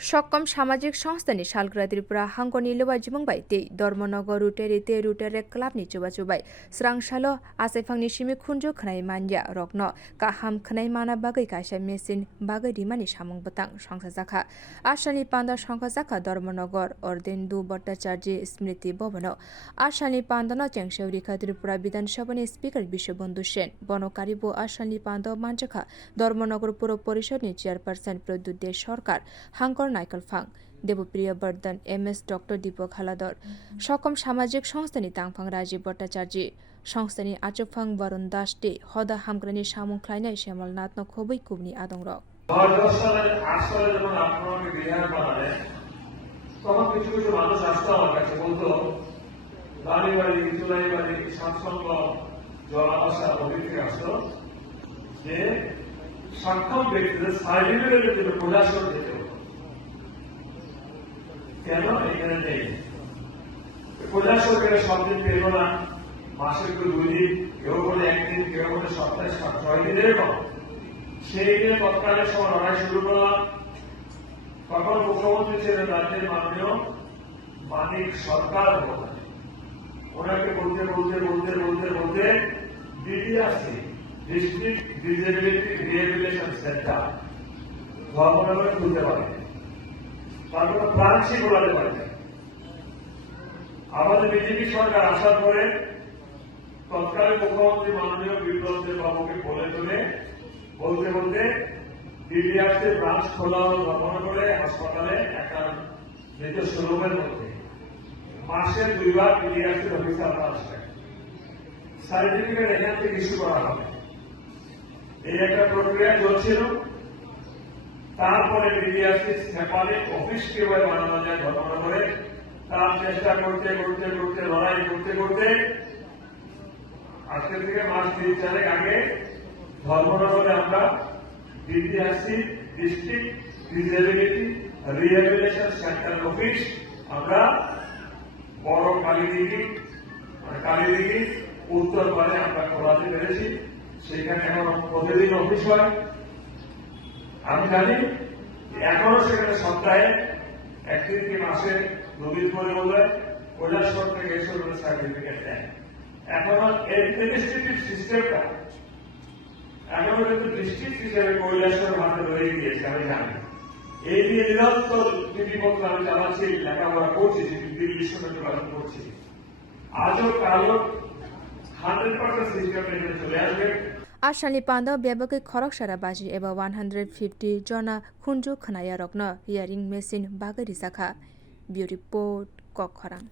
সকম সামাজিক সংস্থাनि सालग्रा त्रिपुरा हांगनि लुबाजिमंबाय ते धर्मनगर रुटेरे क्लाबनि चुबाचुबाय स्रांसालो आसाइफांनि सिमि खुन्जु खनाय मानया रकनो काहाम खनाय माना बागै काइसा मेसिन बागै रिमानि सामुं बतां संसा जाखा आसानि पान्दा संसा जाखा धर्मनगर अर्देन्दु भट्टाचार्य स्मृति भवन आसानि पान्दानो चेंगसेवरिखा त्रिपुरा विधानसभानि स्पीकर विश्वबंधु सेन बनकारिबो आसानि पान्दा मानजाखा धर्मनगर पुर परिषदनि चेयरपारसन प्रद्युत दे सरकार हांकर नाइकलफां देवप्रिय बर्धन एमएस डॉक्टर दीपक हालादर सकम सामाजिक संस्थानि तांफां राजीव भट्टाचार्य संस्थानि आचुफां वरुण दास दे हदा हामग्रानि सामुं ख्लायनाय श्यामलनाथ नखबै कुबनि आदंरक তখন কিছু কিছু মানুষ আসতো আমার কাছে বলতো বাড়ি বাড়ি চুলাই বাড়ি সৎসঙ্গ জলাশা নদী থেকে আসতো যে সক্ষম ব্যক্তিদের সার্টিফিকেটের জন্য প্রদর্শন দিতে হতো কেন এখানে নেই প্রদর্শকেরা সব দিন পেল না মাসের কেউ 2 দিন কেউ বলে 1 দিন কেউ বলে সপ্তাহে 6 দিন এরকম সেই দিনে তৎকালীন সময় লড়াই শুরু করলাম তখন মুখ্যমন্ত্রী ছিলেন রাজ্যের মাননীয় মানিক সরকার ওনাকে বলতে বলতে বলতে বলতে বলতে ডিডিআরসি ডিস্ট্রিক্ট ডিসেবিলিটি রিহেবিলিটেশন সেন্টার ধর্মনগরে খুলতে পারে তারপর ব্রাঞ্চই খোলাতে পারে আমাদের বিজেপি সরকার আসার পরে তৎকালীন মুখ্যমন্ত্রী মাননীয় বিপ্লব দেব বাবুকে বলে তুলে বলতে বলতে ডিডিআরসি ব্রাঞ্চ খোলা ধর্মনগরে হাসপাতালে একটা নিজস্ব রুমের মধ্যে মাসে 2 বার ডিডিআরসির অফিসার আসবে সার্টিফিকেট এখান থেকে ইস্যু করা হবে এই একটা প্রক্রিয়া চলছিল তারপরে ডিডিআরসি সেপারেট অফিস কিভাবে বানানো যায় ধর্মনগরে তার চেষ্টা করতে করতে করতে লড়াই করতে করতে আজকে থেকে মাস 3-4 আগে ধর্মনগরে আমরা DDRC district disability rehabilitation centre office আমরা বড় কালীদিঘি উত্তর পারে আমরা খোলাতে পেরেছি সেখানে এখন প্রতিদিন অফিস হয় আমি জানি এখনো সেখানে সপ্তাহে 1 দিন কি মাসে 2 দিন করে বলে কৈলাসহর থেকে এসে সার্টিফিকেট দেয় এখনো অ্যাডমিনিস্ট্রেটিভ সিস্টেমটা এখনো কিন্তু ডিস্ট্রিক্ট হিসেবে কৈলাসহর হাতে রয়ে গিয়েছে আমি জানি এই নিয়ে নিরন্তর চিঠিপত্র আমি চালাচ্ছি লেখাপড়া করছি দিল্লি বিশ্ববিদ্যালয় করছি আজও কালো 100% সিস্টেম এখানে চলে আসবে आसानि पान्दा बेबागै खरक सारा बाजी एबा 150 जना खुन्जु खनाया रक्न हियारिं मेसिन बागै रिसाखा ब्यू रिपोर्ट कखरां।